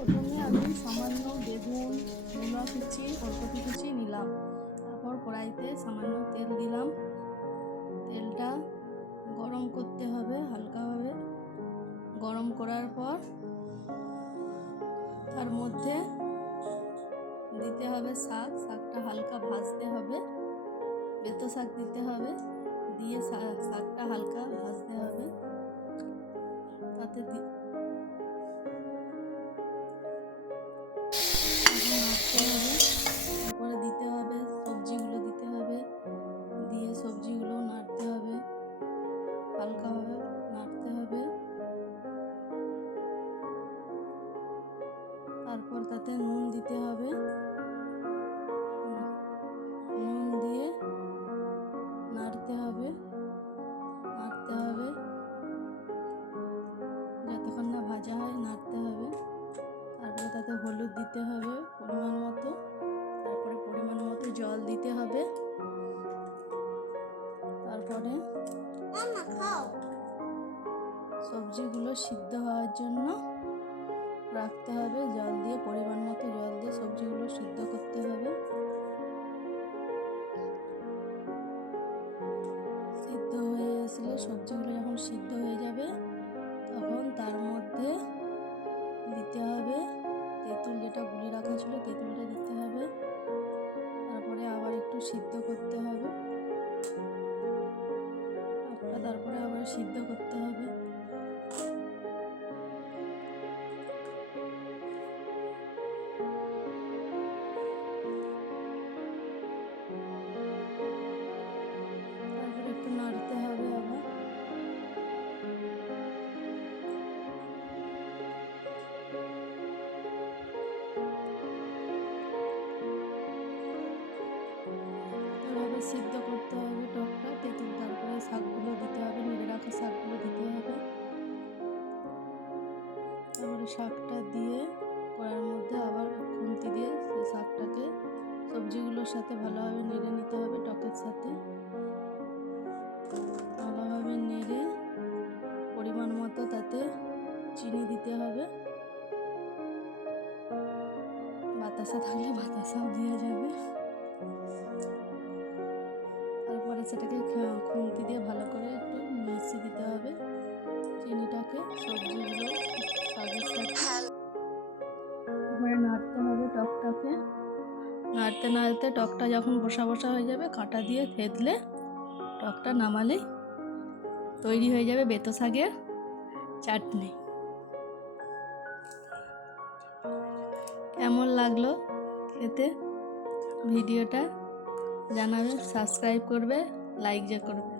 প্রথমে আমি সামান্য বেগুন, মূলা কুচি, ওলকপি কুচি নিলাম। তারপর কড়াইতে সামান্য তেল দিলাম। তেলটা গরম করতে হবে হালকাভাবে। গরম করার পর তার মধ্যে দিতে হবে শাকটা হালকা ভাজতে হবে। বেতো শাক দিতে হবে, দিয়ে শাকটা হালকা ভাজতে হবে। তাতে নাড়তে হবে। তারপরে দিতে হবে সবজিগুলো দিতে হবে, দিয়ে সবজিগুলো নাড়তে হবে, হালকাভাবে নাড়তে হবে। তারপর তাতে নুন দিতে হবে। নুন দিয়ে নাড়তে হবে যতক্ষণ না ভাজা হয় নাড়তে হবে। তারপরে তাতে হলুদ দিতে হবে পরিমাণ মতো। তারপরে পরিমাণ মতো জল দিতে হবে। তারপরে সবজিগুলো সিদ্ধ হওয়ার জন্য রাখতে হবে। জল দিয়ে পরিমাণ মতো জল দিয়ে সবজিগুলো সিদ্ধ করতে হবে। সিদ্ধ হয়ে আসলে সবজিগুলো যখন সিদ্ধ হয়ে যাবে তখন তার মধ্যে দিতে হবে তেঁতুল, যেটা গুলে রাখা ছিল তেঁতুলটা দিতে হবে। তারপরে আবার একটু সিদ্ধ করতে হবে। তারপরে আবার সিদ্ধ করতে হবে। তারপরে একটু নাড়তে হবে আবার। এভাবে সিদ্ধ করতে হবে টকটা তেঁতুল। তারপরে শাকগুলো দিতে হবে, নেড়ে রাখা শাকগুলো দিতে হবে। তারপরে শাকটা দিয়ে কড়াইয়ের মধ্যে আবার খুন্তি দিয়ে সেই শাকটাকে সবজিগুলোর সাথে ভালোভাবে নেড়ে নিতে হবে। টকের সাথে ভালোভাবে নেড়ে পরিমাণ মতো তাতে চিনি দিতে হবে। বাতাসা থাকলে বাতাসাও দেওয়া যাবে। তারপরে সেটাকে খুন্তি দিয়ে ভালো করে একটু মিশিয়ে দিতে হবে চিনিটাকে সবজিগুলো শাকের সাথে। তারপরে নাড়তে হবে টকটাকে। নাড়তে নাড়তে টকটা যখন বসা বসা হয়ে যাবে কাঁটা দিয়ে থেতলে টকটা নামালেই তৈরি হয়ে যাবে বেতো শাকের চাটনি। কেমন লাগলো খেতে ভিডিওটা জানাবে, সাবস্ক্রাইব করবে, লাইক করবে।